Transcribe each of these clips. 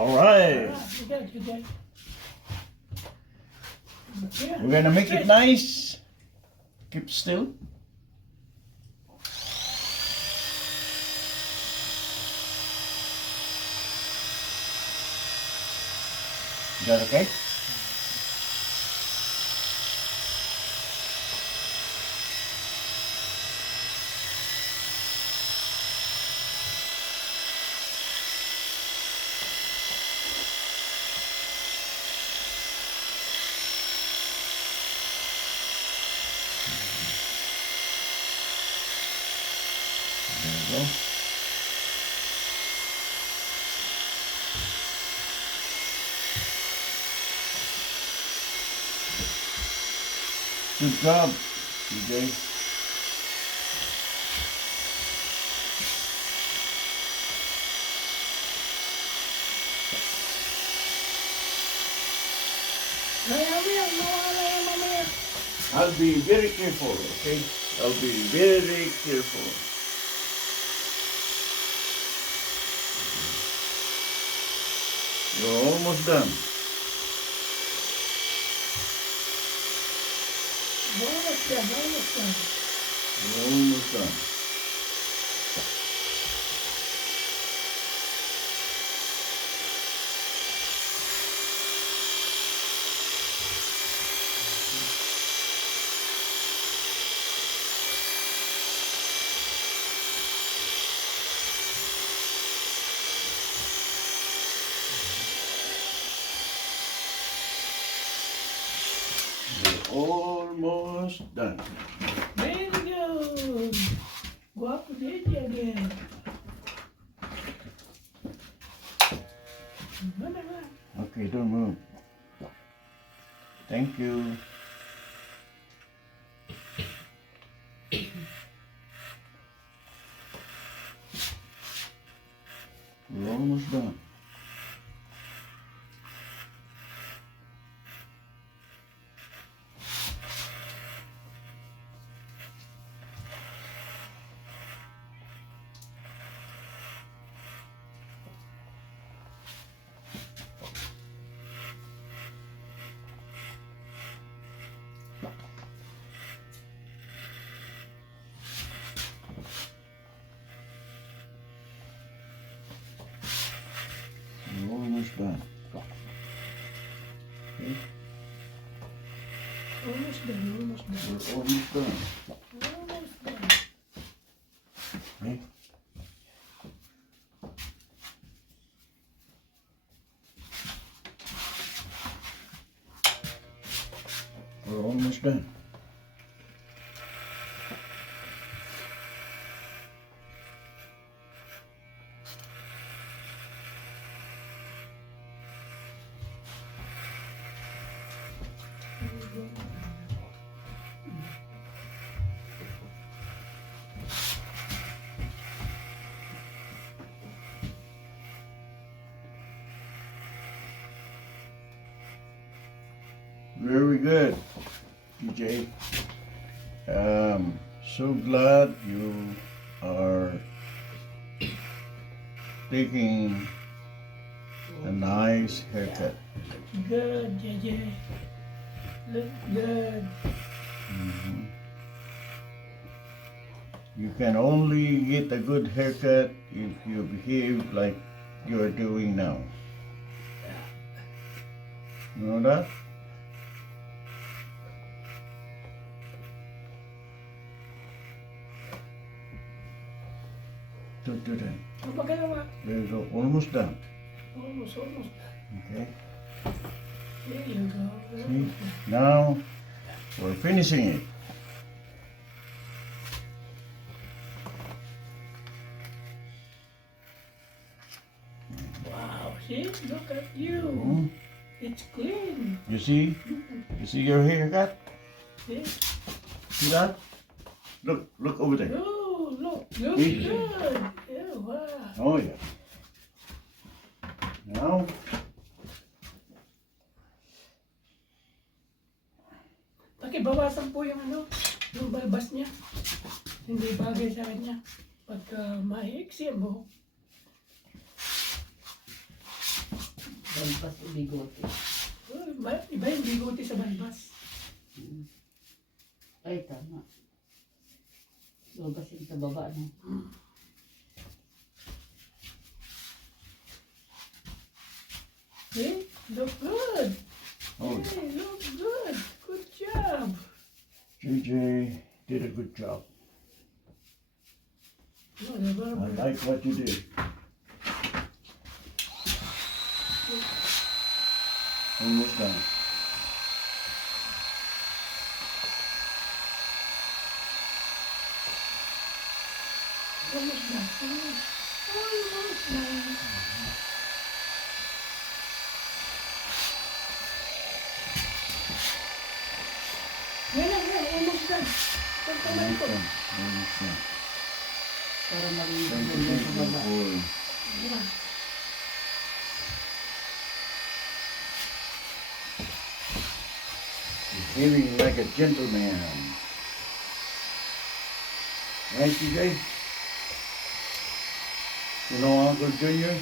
All right. You got it. Yeah. We're gonna make it nice. Keep still. Is that okay? There we go. Good job, TJ. I'll be very careful, okay? I'll be very careful. You're almost done. You're almost done. You're almost done. Very good. Guapo dele again. Okay, don't move. Thank you. We're almost done. We're almost done. Okay, Almost done, almost done. we're almost done. Almost done. Okay. We're almost done. Very good, TJ. So glad you are taking a nice haircut. Good, JJ. Look good. You can only get a good haircut if you behave like you are doing now. You know that? Don't do that. Ano ba ginawa? There you go. Almost done. Almost done. Okay. There you go. See? Now we're finishing it. Wow, see? Look at you. Hmm? It's clean. You see? You see your haircut? See? See that? Look over there. Oh, look. Looks See? good. Yeah, wow. Oh yeah. Now, Pakibawasan po yung ano, yung balbas niya. Hindi bagay sa kanya. Pagka maiksi ang buhok. Balbas o bigote. Oh, iba yung bigote sa balbas. Ay, tama. Balbas yung sa baba, no? Hey, look good. Oh, Hey, look good. Good job. JJ did a good job. No, the I barber. like what you did. Almost done. Almost done. Almost done. Yan, almost done. Pagkamay Almost ko. done. Almost done. Para malinis Thank yung you, sa thank baba. you Yan. for behaving like a gentleman. Right, TJ? You know Uncle Junior?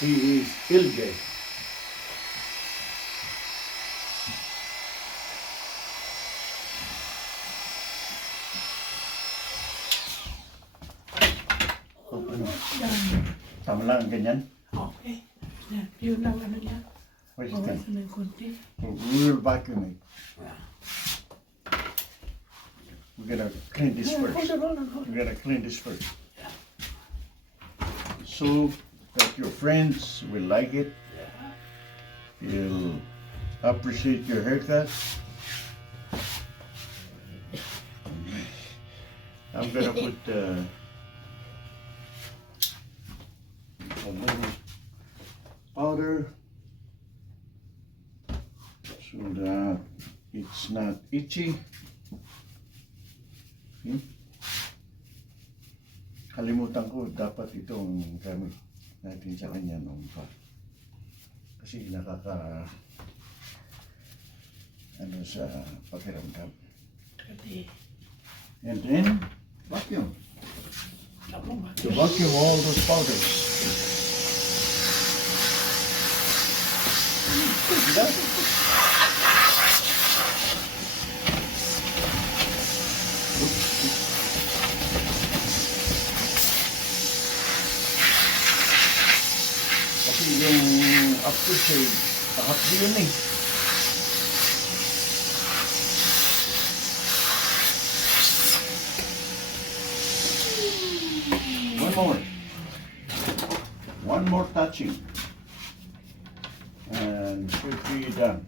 He is LJ. Almost done. Tama lang ang ganyan. Okay. Yan, yun lang ano niya. What do you think? Bawasan ng konti. We will vacuum it. We're gonna clean this Hold first. on, hold on, hold on. We're gonna clean this first. So that your friends will like it. You'll appreciate your haircut. I'm gonna put a little powder so that it's not itchy. Kalimutan ko, dapat itong gamit natin sa kanya noon pa. Kasi nakaka ano sa pakiramdam. Kasi, And then, vacuum. ako ba? To vacuum all those powders. See that? Kasi yung aftershave, tahapdi yun eh. One more. One more touching. And should be done.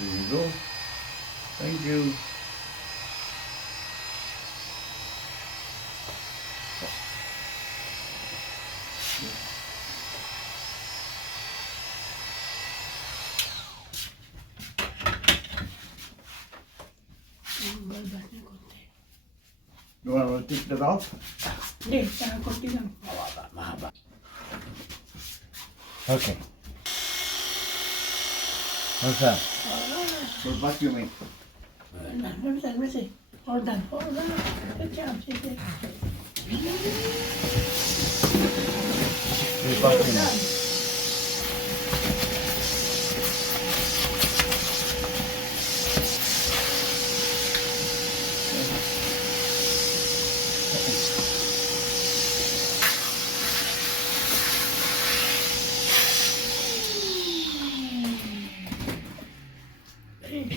There you go. Thank you. Yung balbas ng konti. You want to take that off? Hindi, saka konti lang. Mahaba. Okay. What's that? Ah, We're vacuuming. Mercy. Hold on. Good job, sige. We're vacuuming.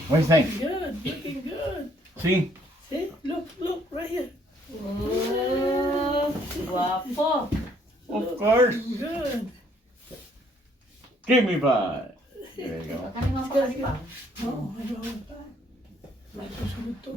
What do you think? Good, looking good. See? See, look, right here. Oh, guwapo. Of course. Good. Give me five. There you go. Kani mga pakaspa. Oo, ano pa. May susunod to.